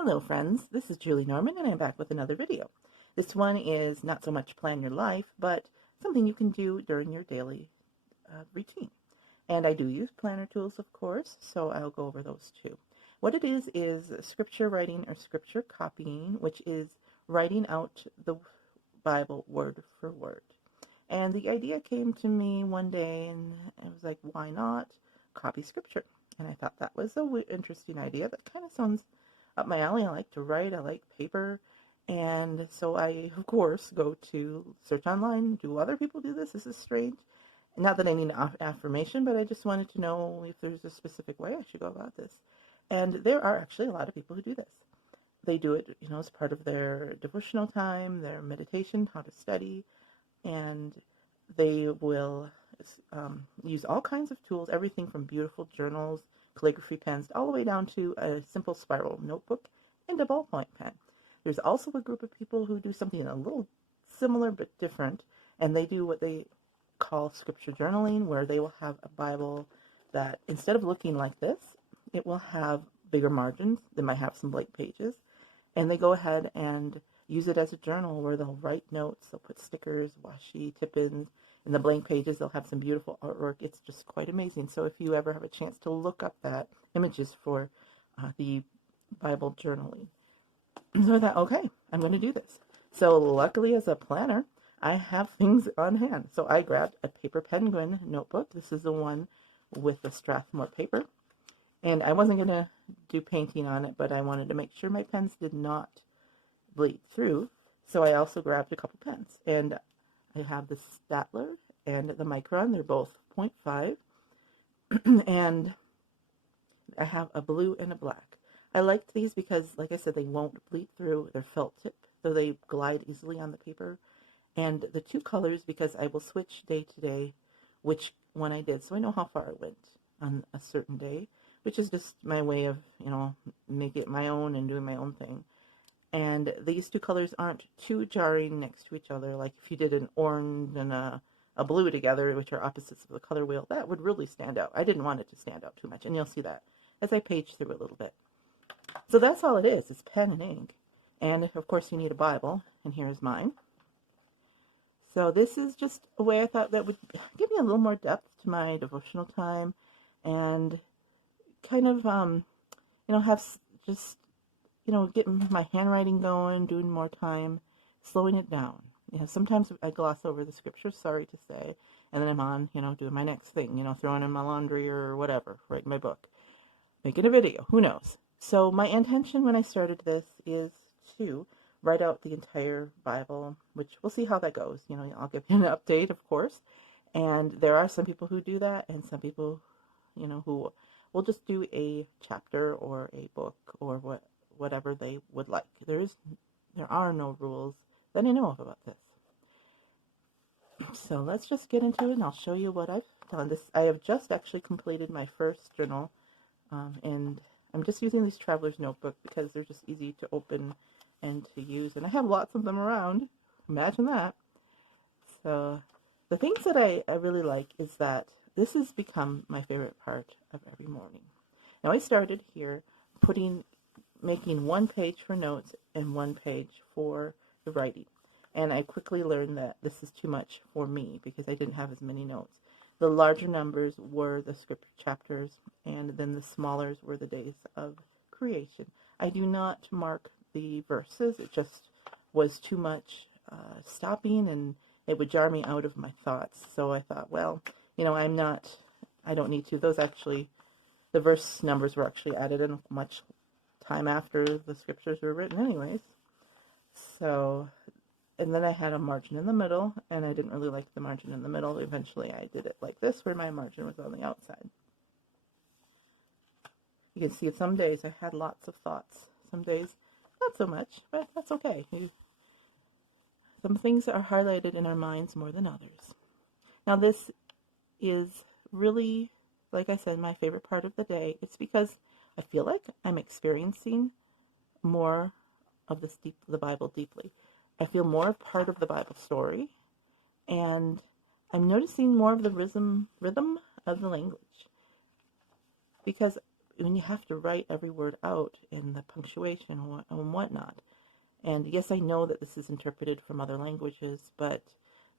Hello friends, this is Julie Norman and I'm back with another video. This one is not so much plan your life, but something you can do during your daily routine. And I do use planner tools, of course, so I'll go over those too. What it is scripture writing or scripture copying, which is writing out the Bible word for word. And the idea came to me one day and I was like, why not copy scripture? And I thought that was an interesting idea. That kind of sounds up my alley. I like to write, I like paper. And so I, of course, go to search online. Do other people do this? This is strange. Not that I need affirmation, but I just wanted to know if there's a specific way I should go about this. And there are actually a lot of people who do this. They do it, as part of their devotional time, their meditation, how to study, and they will use all kinds of tools, everything from beautiful journals, calligraphy pens, all the way down to a simple spiral notebook and a ballpoint pen. There's also a group of people who do something a little similar but different, and they do what they call scripture journaling, where they will have a Bible that, instead of looking like this, it will have bigger margins. They might have some blank pages, and they go ahead and use it as a journal where they'll write notes, they'll put stickers, washi, tip-ins, and the blank pages, they'll have some beautiful artwork. It's just quite amazing. So if you ever have a chance to look up that, images for the Bible journaling. So I thought, okay, I'm going to do this. So luckily, as a planner, I have things on hand. So I grabbed a Paper Penguin notebook. This is the one with the Strathmore paper. And I wasn't going to do painting on it, but I wanted to make sure my pens did not bleed through. So I also grabbed a couple pens. And I have the Staedtler and the Micron. They're both 0.5. And I have a blue and a black. I liked these because, like I said, they won't bleed through. They're felt tip, so they glide easily on the paper. And the two colors, because I will switch day to day which one I did, so I know how far I went on a certain day, which is just my way of, making it my own and doing my own thing. And these two colors aren't too jarring next to each other. Like if you did an orange and a blue together, which are opposites of the color wheel, that would really stand out. I didn't want it to stand out too much, and you'll see that as I page through a little bit. So that's all it is. It's pen and ink. And of course you need a Bible, and here's mine. So this is just a way I thought that would give me a little more depth to my devotional time and kind of, have just, getting my handwriting going, doing more time, slowing it down. Sometimes I gloss over the scriptures, sorry to say, and then I'm on, doing my next thing, throwing in my laundry or whatever, writing my book, making a video, who knows. So my intention when I started this is to write out the entire Bible, which we'll see how that goes. I'll give you an update, of course. And there are some people who do that, and some people, who will just do a chapter or a book or whatever they would like. There are no rules that I know of about this. So let's just get into it, and I'll show you what I've done. I have just actually completed my first journal, and I'm just using these Traveler's Notebook because they're just easy to open and to use, and I have lots of them around. Imagine that. So the things that I really like is that this has become my favorite part of every morning. Now I started here making one page for notes and one page for the writing, and I quickly learned that this is too much for me because I didn't have as many notes. The larger numbers were the scripture chapters, and then the smallers were the days of creation. I do not mark the verses. It just was too much stopping, and it would jar me out of my thoughts. So I thought, well, I don't need to. The verse numbers were actually added in much time after the scriptures were written anyways. So, and then I had a margin in the middle, and I didn't really like the margin in the middle. Eventually I did it like this, where my margin was on the outside. You can see some days I had lots of thoughts. Some days not so much, but that's okay. Some things are highlighted in our minds more than others. Now this is really, like I said, my favorite part of the day. It's because I feel like I'm experiencing more of the Bible deeply. I feel more part of the Bible story, and I'm noticing more of the rhythm of the language. Because when you have to write every word out in the punctuation and whatnot. And yes, I know that this is interpreted from other languages, but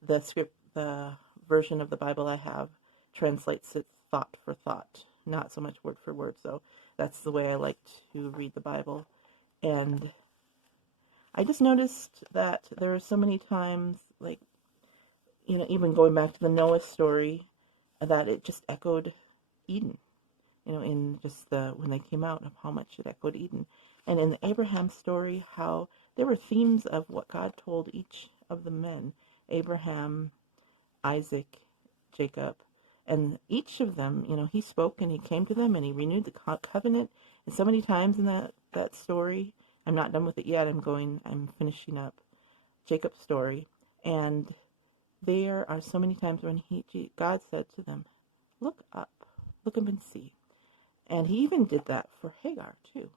the version of the Bible I have translates it thought for thought, not so much word for word. So that's the way I like to read the Bible. And I just noticed that there are so many times, like, even going back to the Noah story, that it just echoed Eden, in just when they came out, of how much it echoed Eden. And in the Abraham story, how there were themes of what God told each of the men, Abraham, Isaac, Jacob, and each of them, he spoke and he came to them and he renewed the covenant. And so many times in that story, I'm not done with it yet. I'm finishing up Jacob's story. And there are so many times when God said to them, look up, look up and see. And he even did that for Hagar too.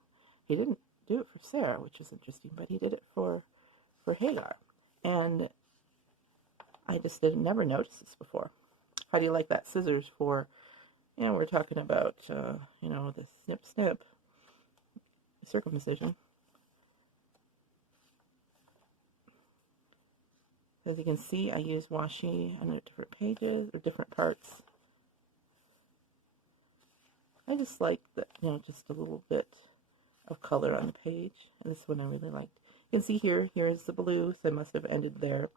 He didn't do it for Sarah, which is interesting, but he did it for Hagar. And I just never noticed this before. How do you like that scissors for, we're talking about, the snip circumcision. As you can see, I use washi on different pages or different parts. I just like that, just a little bit of color on the page. And this one I really liked. You can see here is the blue, so I must have ended there.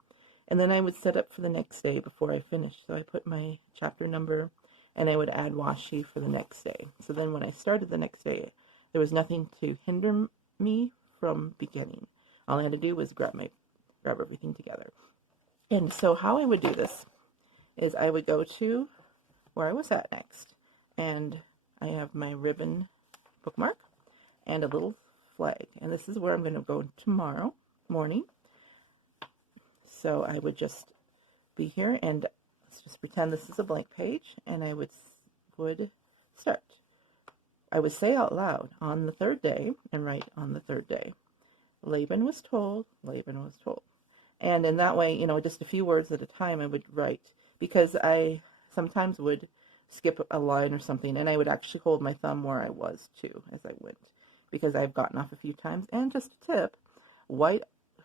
And then I would set up for the next day before I finished. So I put my chapter number and I would add washi for the next day. So then when I started the next day, there was nothing to hinder me from beginning. All I had to do was grab everything together. And so how I would do this is I would go to where I was at next. And I have my ribbon bookmark and a little flag. And this is where I'm going to go tomorrow morning. So I would just be here, and let's just pretend this is a blank page, and I would start. I would say out loud, on the third day, and write on the third day. Laban was told, Laban was told. And in that way, just a few words at a time I would write, because I sometimes would skip a line or something, and I would actually hold my thumb where I was, too, as I went, because I've gotten off a few times. And just a tip, white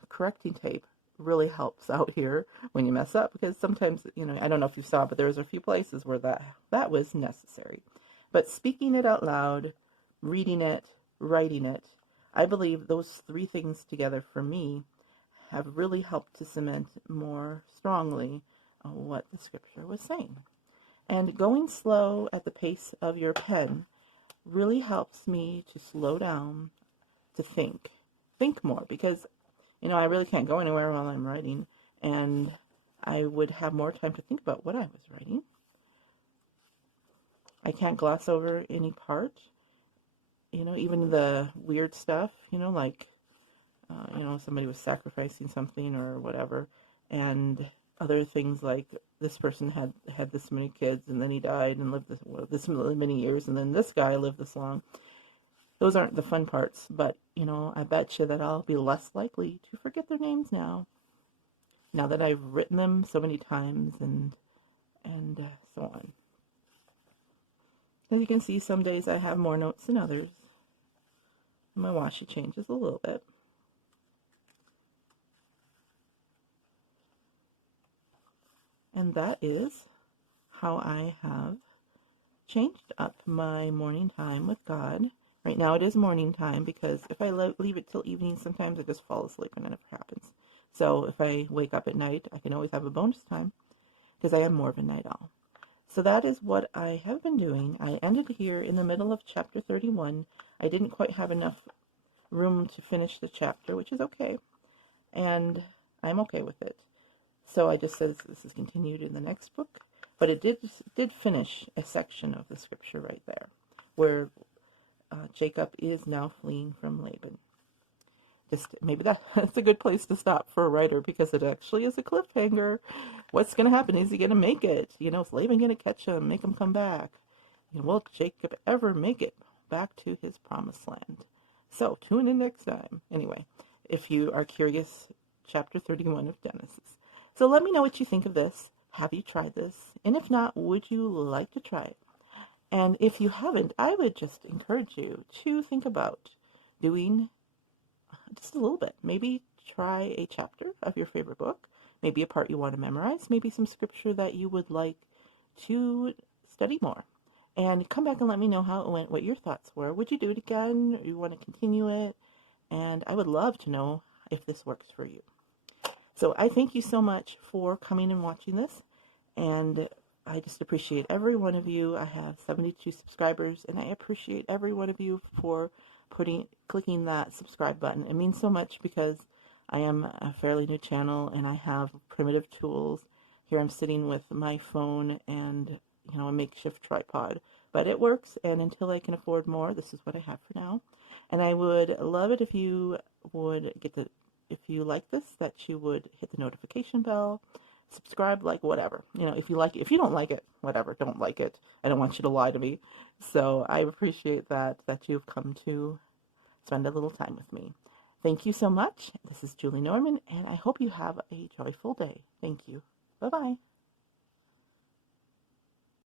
correcting tape really helps out here when you mess up, because sometimes, I don't know if you saw, but there was a few places where that was necessary. But speaking it out loud, reading it, writing it, I believe those three things together for me have really helped to cement more strongly what the scripture was saying. And going slow at the pace of your pen really helps me to slow down, to think more, because I really can't go anywhere while I'm writing, and I would have more time to think about what I was writing. I can't gloss over any part, even the weird stuff, like, somebody was sacrificing something or whatever, and other things like this person had this many kids, and then he died and lived this many years, and then this guy lived this long. Those aren't the fun parts, but, I bet you that I'll be less likely to forget their names now that I've written them so many times, and so on. As you can see, some days I have more notes than others. My washi changes a little bit. And that is how I have changed up my morning time with God. Right now it is morning time, because if I leave it till evening, sometimes I just fall asleep and it never happens. So if I wake up at night, I can always have a bonus time, because I am more of a night owl. So that is what I have been doing. I ended here in the middle of chapter 31. I didn't quite have enough room to finish the chapter, which is okay. And I'm okay with it. So I just said this is continued in the next book. But it did finish a section of the scripture right there, where Jacob is now fleeing from Laban. Just maybe that's a good place to stop for a writer, because it actually is a cliffhanger. What's going to happen? Is he going to make it? Is Laban going to catch him, make him come back? Will Jacob ever make it back to his promised land? So tune in next time. Anyway, if you are curious, chapter 31 of Genesis. So let me know what you think of this. Have you tried this? And if not, would you like to try it? And if you haven't, I would just encourage you to think about doing just a little bit. Maybe try a chapter of your favorite book, maybe a part you want to memorize, maybe some scripture that you would like to study more. And come back and let me know how it went, what your thoughts were. Would you do it again? Or you want to continue it? And I would love to know if this works for you. So I thank you so much for coming and watching this. And I just appreciate every one of you. I have 72 subscribers, and I appreciate every one of you for clicking that subscribe button. It means so much because I am a fairly new channel, and I have primitive tools. Here I'm sitting with my phone and a makeshift tripod, but it works. And until I can afford more, this is what I have for now. And I would love it if you would if you like this, that you would hit the notification bell, subscribe, like, whatever. If you like it. If you don't like it, whatever, don't like it. I don't want you to lie to me. So I appreciate that you've come to spend a little time with me. Thank you so much. This is Julie Norman, and I hope you have a joyful day. Thank you. Bye-bye.